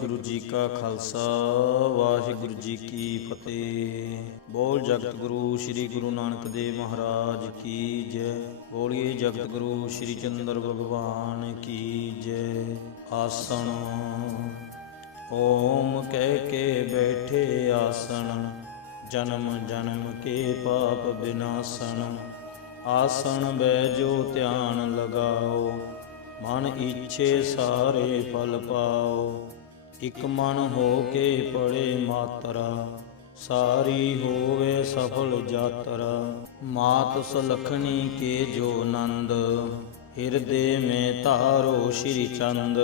ਵਾਹਿਗੁਰੂ ਜੀ ਕਾ ਖਾਲਸਾ, ਵਾਹਿਗੁਰੂ ਜੀ ਕੀ ਫਤਿਹ। ਬੋਲ ਜਗਤ ਗੁਰੂ ਸ੍ਰੀ ਗੁਰੂ ਨਾਨਕ ਦੇਵ ਮਹਾਰਾਜ ਕੀ ਜੈ। ਬੋਲੀਏ ਜਗਤ ਗੁਰੂ ਸ੍ਰੀ ਚੰਦਰ ਭਗਵਾਨ ਕੀ ਜੈ। ਆਸਣ, ਓਮ ਕਹਿ ਕੇ ਬੈਠੇ ਆਸਣ, ਜਨਮ ਜਨਮ ਕੇ ਪਾਪ ਬਿਨਾਸਣ। ਆਸਣ ਬੈਜੋ ਧਿਆਨ ਲਗਾਓ, ਮਨ ਇੱਛੇ ਸਾਰੇ ਫਲ ਪਾਓ। ਇਕ ਮਨ ਹੋ ਕੇ ਪੜੇ ਮਾਤਰਾ, ਸਾਰੀ ਹੋਵੇ ਸਫਲ ਯਾਤਰਾ ਮਾਤ ਸੁਲਖਣੀ ਕੇ ਜੋ ਨੰਦ, ਹਿਰਦੇ ਮੇ ਧਾਰੋ ਸ਼੍ਰੀ ਚੰਦ।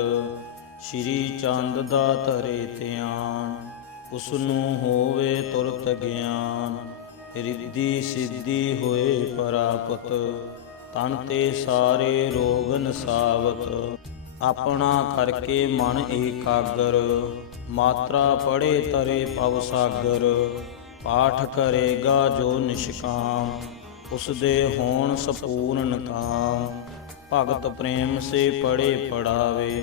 ਸ਼੍ਰੀ ਚੰਦ ਦਾ ਧਰੇ ਧਿਆਨ ਉਸ ਨੂੰ ਹੋਵੇ ਤੁਰਤ ਗਿਆਨ। ਰਿੱਧੀ ਸਿੱਧੀ ਹੋਏ ਪ੍ਰਾਪਤ, ਤਨ ਤੇ ਸਾਰੇ ਰੋਗਨ ਸਾਵਤ ਆਪਣਾ ਕਰਕੇ ਮਨ ਏਕਾਗਰ, ਮਾਤਰਾ ਪੜੇ ਤਰੇ ਪਵ ਸਾਗਰ, ਪਾਠ ਕਰੇਗਾ ਜੋ ਨਿਸ਼ਕਾਮ ਉਸ ਦੇ ਹੋਣ ਸਪੂਰਨ ਕਾਮ ਭਗਤ ਪ੍ਰੇਮ ਸੇ ਪੜੇ ਪੜਾਵੇ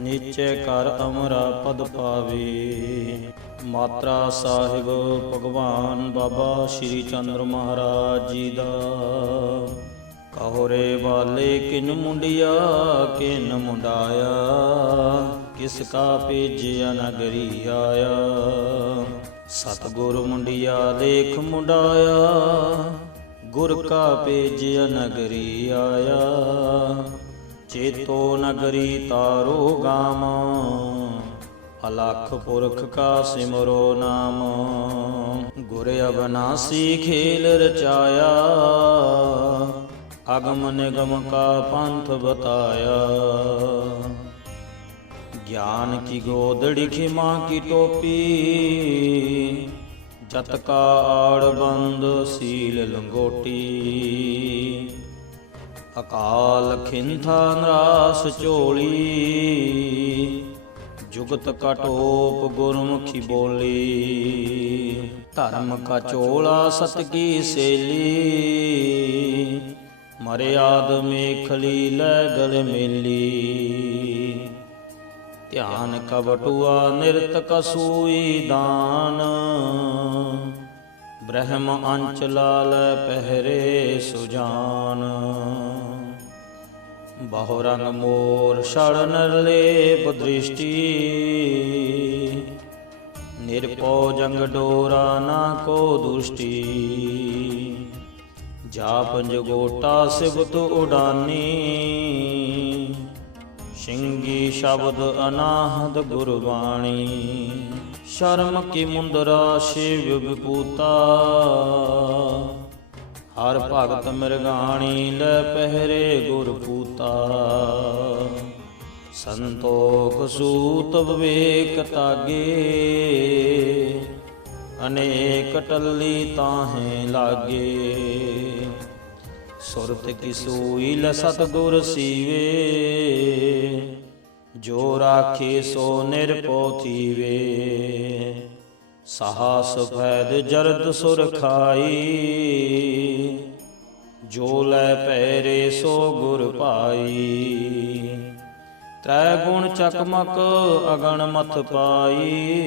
ਨੀਚੇ ਕਰ ਅਮਰਾ ਪਦ ਪਾਵੇ। ਮਾਤਰਾ ਸਾਹਿਬ, ਭਗਵਾਨ ਬਾਬਾ ਸ਼੍ਰੀ ਚੰਦਰ ਮਹਾਰਾਜ ਜੀ ਦਾ ਕਹੋਰੇ ਵਾਲੇ, ਕਿਨ ਮੁੰਡਿਆ, ਕਿਨ ਮੁੰਡਾਇਆ? ਕਿਸ ਕਾ ਭੇਜਿਆ ਨਗਰੀ ਆਇਆ ਸਤਗੁਰ ਮੁੰਡਿਆ, ਲੇਖ ਮੁੰਡਾਇਆ। ਗੁਰ ਕਾ ਭੇਜਿਆ ਨਗਰੀ ਆਇਆ ਚੇਤੋ ਨਗਰੀ ਤਾਰੋ ਗਾਮ। ਅਲਖ ਪੁਰਖ ਕਾ ਸਿਮਰੋ ਨਾਮ। ਗੁਰ ਅਬਨਾਸੀ ਖੇਲ ਰਚਾਇਆ। ਅਗਮ ਨਿਗਮ ਕਾ ਪੰਥ ਬਤਾਇਆ। ਗਿਆਨ ਕੀ ਗੋਦੜੀ ਖਿਮਾ ਕੀ ਟੋਪੀ, ਜਤ ਕਾ ਆੜ ਬੰਦ ਸੀਲ ਲੰਗੋਟੀ। ਅਕਾਲ ਖਿੰਥਾ ਨਰਾਸ ਝੋਲੀ, ਜੁਗਤ ਕਟੋਪ ਗੁਰਮੁਖੀ ਬੋਲੀ। ਧਰਮ ਕਾ ਚੋਲਾ ਸਤ ਕੀ ਸੇਲੀ ਮਰਿਆਦ ਮੇਖਲੀ ਲੈ ਗਲ ਮੇਲੀ। ਧਿਆਨ ਕਵਟੁਆ ਨਿਰਤ ਕਸੂਈ ਦਾਨ। ਬ੍ਰਹਮ ਅੰਚ ਲਾਲ ਪਹਿਰੇ ਸੁਜਾਨ। ਬਹੁ ਰੰਗ ਮੋਰ ਛੜ ਨਰਲੇ ਦ੍ਰਿਸ਼ਟੀ। ਨਿਰਪੋ ਜੰਗ ਡੋਰਾ ਨਾ ਕੋ ਦੁਸ਼ਟੀ। ਜਾ ਪੰਜ ਗੋਟਾ ਸਿਵਤ ਉਡਾਨੀ। ਸ਼ਿੰਗੀ ਸ਼ਬਦ ਅਨਾਹਦ ਗੁਰਬਾਣੀ। ਸ਼ਰਮ ਕੀ ਮੁੰਦਰਾ ਸ਼ਿਵ ਵਿਪੂਤਾ ਹਰ ਭਗਤ ਮਿਰਗਾਣੀ ਲੈ ਪਹਿਰੇ ਗੁਰ ਪੂਤਾ ਸੰਤੋਖ ਸੂਤ ਵਿਵੇਕ ਤਾਗੇ। ਅਨੇਕ ਟੱਲੀ ਤਾਹੇ ਲਾਗੇ। ਸੁਰਤ ਕੀ ਸੂਈ ਲ ਸਤਗੁਰ ਸੀਵੇ। ਜੋ ਰਾਖੇ ਸੋ ਨਿਰਪੋ ਥੀਵੇ। ਸਹਾ ਸਫੈਦ ਜਰਦ ਸੁਰ ਖਾਈ। ਜੋ ਲੈ ਪੈਰੇ ਸੋ ਗੁਰ ਪਾਈ। ਤ੍ਰੈ ਗੁਣ ਚਕਮਕ ਅਗਣ ਮਥ ਪਾਈ।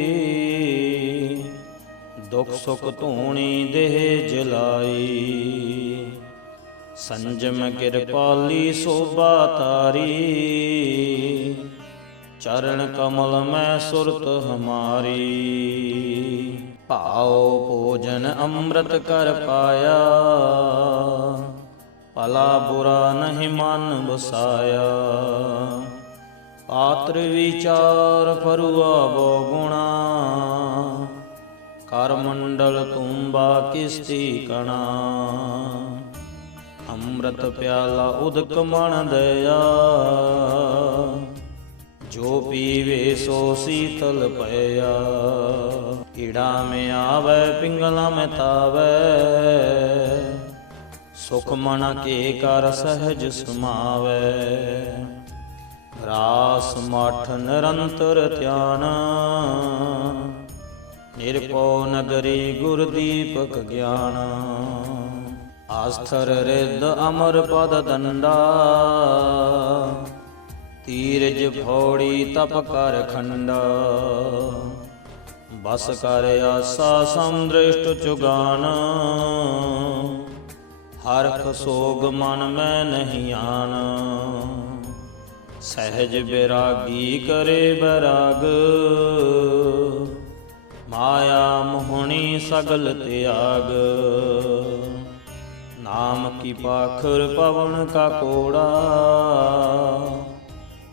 ਦੁਖ ਸੁਖ ਧੂਣੀ ਦੇਹ ਜਲਾਈ। ਸੰਜਮ ਕਿਰਪਾਲੀ ਸੋਭਾ ਤਾਰੀ ਚਰਨ ਕਮਲ ਮੈਂ ਸੁਰਤ ਹਮਾਰੀ। ਭਾਉ ਭੋਜਨ ਅੰਮ੍ਰਿਤ ਕਰ ਪਾਇਆ। ਭਲਾ ਬੁਰਾ ਨਹੀਂ ਮਨ ਬਸਾਇਆ ਪਾਤਰ ਵਿਚਾਰ ਫਰੂਆ ਬੋ ਗੁਣਾ। ਕਰ ਮੰਡਲ ਤੁੰਬਾ ਕਿਸਤੀ ਕਣਾ। ਅੰਮ੍ਰਿਤ ਪਿਆਲਾ ਉਦਕ ਮਣ ਦਇਆ। ਜੋ ਪੀਵੇ ਸੋ ਸੀਤਲ ਪਿਆ ਕੀੜਾ ਮੇ ਆਵੇ, ਪਿੰਗਲਾ ਮੇ ਤਾਵੇ। ਸੁਖ ਮਨ ਕੇ ਕਰ ਸਹਿਜ ਸਮਾਵੇ। ਰਾਸ ਮਠ ਨਿਰੰਤਰ ਧਿਆਨ। ਨਿਰਪੋ ਨਗਰੀ ਗੁਰ ਦੀਪਕ ਗਿਆਨ। ਆਸਥਰ ਰਿੱਧ ਅਮਰ ਪਦ ਦੰਡਾ। ਤੀਰਜ ਫੌੜੀ ਤਪ ਕਰ ਖੰਡਾ। ਬਸ ਕਰ ਆਸਾ ਸਮਦ੍ਰਿਸ਼ਟ ਚੁਗਾਨ। ਹਰਖ ਸੋਗ ਮਨ ਮੈਂ ਨਹੀਂ ਆਨ। ਸਹਿਜ ਬਿਰਾਗੀ ਕਰੇ ਬਰਾਗ। ਮਾਇਆ ਮੋਹਣੀ ਸਗਲ ਤਿਆਗ। ਨਾਮ ਕੀ ਪਾਖਰ ਪਵਨ ਕਾ ਕੋੜਾ।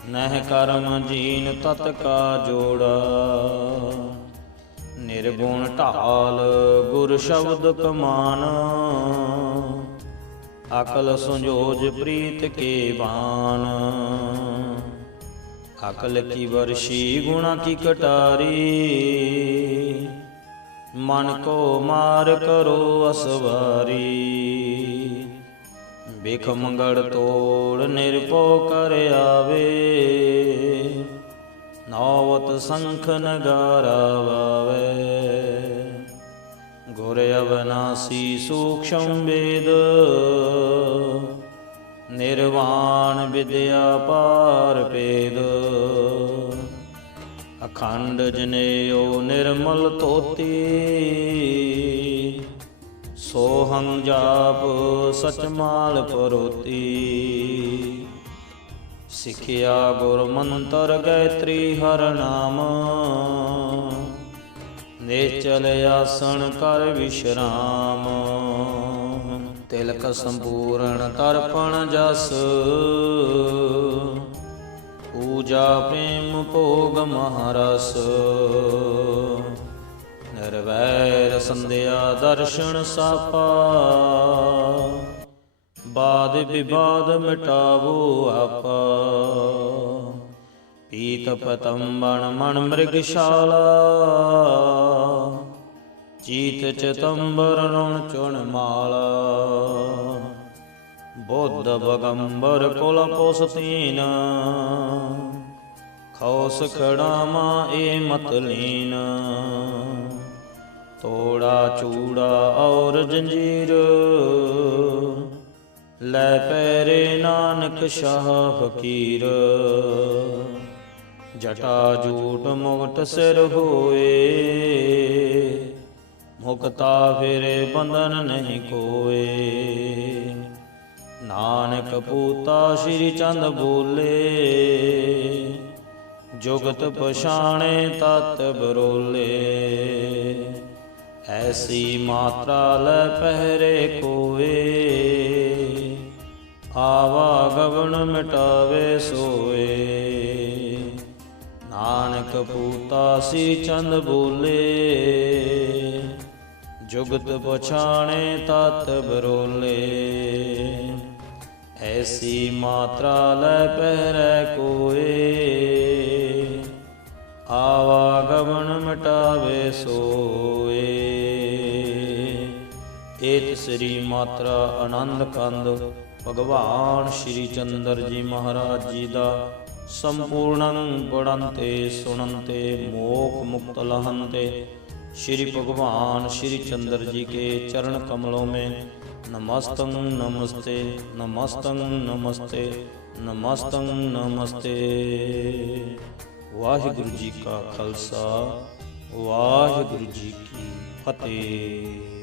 ਨਹਿ ਕਰਮ ਜੀਨ ਤਤ ਕਾ ਜੋੜਾ। ਨਿਰਗੁਣ ਢਾਲ ਗੁਰ ਸ਼ਬਦ ਕਮਾਨ। ਅਕਲ ਸੰਜੋਜ ਪ੍ਰੀਤ ਕੇ ਬਾਣ। ਅਕਲ ਕੀ ਵਰਸ਼ੀ ਗੁਣਾ ਕੀ ਕਟਾਰੀ। ਮਨ ਕੋ ਮਾਰ ਕਰੋ ਅਸਵਾਰੀ। ਬਿਖ ਮੰਗੜ ਤੋੜ ਨਿਰਭਉ ਕਰ ਆਵੇ। ਨੌਵਤ ਸੰਖ ਨਗਾਰਾ ਵਾਵੇ ਗੁਰ ਅਵਨਾਸੀ ਸੂਖਸ਼ਮ ਵੇਦ। ਨਿਰਵਾਣ ਵਿਦਿਆ ਪਾਰ ਭੇਦ। ਅਖੰਡ ਜਨੇਓ ਨਿਰਮਲ ਤੋਤੀ। ਸੋਹੰ ਜਾਪ ਸਚਮਾਲ ਪਰੋਤੀ। ਸਿਖਿਆ ਗੁਰ ਮੰਤਰ ਗੈਤਰੀ ਹਰ ਨਾਮ। ਨੇਚਲ ਆਸਣ ਕਰ ਵਿਸ਼ਰਾਮ। ਤਿਲਕ ਸੰਪੂਰਨ ਤਰਪਣ ਜਸ। ਪੂਜਾ ਪ੍ਰੇਮ ਭੋਗ ਮਹਾਰਸ। ਨਿਰਵੈਰ ਸੰਧਿਆ ਦਰਸ਼ਨ ਸਾਪਾ। ਬਾਦ ਵਿਵਾਦ ਮਿਟਾਵੋ ਆਪਾ। ਪੀਤ ਪਤੰਬਣ ਮਨ ਮ੍ਰਿਗਸ਼ਾਲਾ ਚੀਤ ਚਤੰਬਰ ਰਣ ਚੁਣ ਮਾਲਾ। ਬੁੱਧ ਬਗੰਬਰ ਕੁਲ ਪੁਸਤੀਨ। ਖੌਸ ਖੜਾਮਾ ਏ ਮਤਲੀਨ ਤੋੜਾ ਚੂੜਾ ਔਰ ਜੰਜੀਰ। ਲੈ ਪੈਰੇ ਨਾਨਕ ਸ਼ਾਹ ਫਕੀਰ। ਜਟਾ ਜੂਟ ਮੁਕਟ ਸਿਰ ਹੋਏ। ਮੁਕਤਾ ਫਿਰੇ ਬੰਧਨ ਨਹੀਂ ਕੋਏ। ਨਾਨਕ ਪੂਤਾ ਸ਼੍ਰੀ ਚੰਦ ਬੋਲੇ। ਜੁਗਤ ਪਛਾਣੇ ਤਤ ਬਰੋਲੇ। ਐਸੀ ਮਾਤਰਾ ਲੈ ਪਹਿਰੇ ਕੋਏ। ਆਵਾ ਗਵਨ ਮਿਟਾਵੇ ਸੋਏ। ਨਾਨਕ ਪੂਤਾ ਸ਼੍ਰੀ ਚੰਦ ਬੋਲੇ। ਜੁਗਤ ਪਛਾਣੇ ਤਤ ਬਰੋਲੇ। ਐਸੀ ਮਾਤਰਾ ਲੈ ਪਹਿਰੈ ਕੋਏ। ਆਵਾਗਮਨ ਮਟਾਵੇ ਸੋਏ। ਏਤ ਸ੍ਰੀ ਮਾਤਰਾ ਆਨੰਦ ਕੰਦ, ਭਗਵਾਨ ਸ਼੍ਰੀ ਚੰਦਰ ਜੀ ਮਹਾਰਾਜ ਜੀ ਦਾ ਸੰਪੂਰਣੰ ਪੜੰਤੇ ਸੁਣੰਤੇ ਮੋਖ ਮੁਕਤ ਲਹੰਤੇ ਸ਼੍ਰੀ ਭਗਵਾਨ ਸ਼੍ਰੀ ਚੰਦਰ ਜੀ ਕੇ ਚਰਨ ਕਮਲੋਂ ਮੇ ਨਮਸਤੰ ਨਮਸਤੇ ਨਮਸਤੰ ਨਮਸਤੇ ਨਮਸਤੰ ਨਮਸਤੇ। ਵਾਹਿਗੁਰੂ ਜੀ ਕਾ ਖਾਲਸਾ ਵਾਹਿਗੁਰੂ ਜੀ ਕੀ ਫਤਿਹ।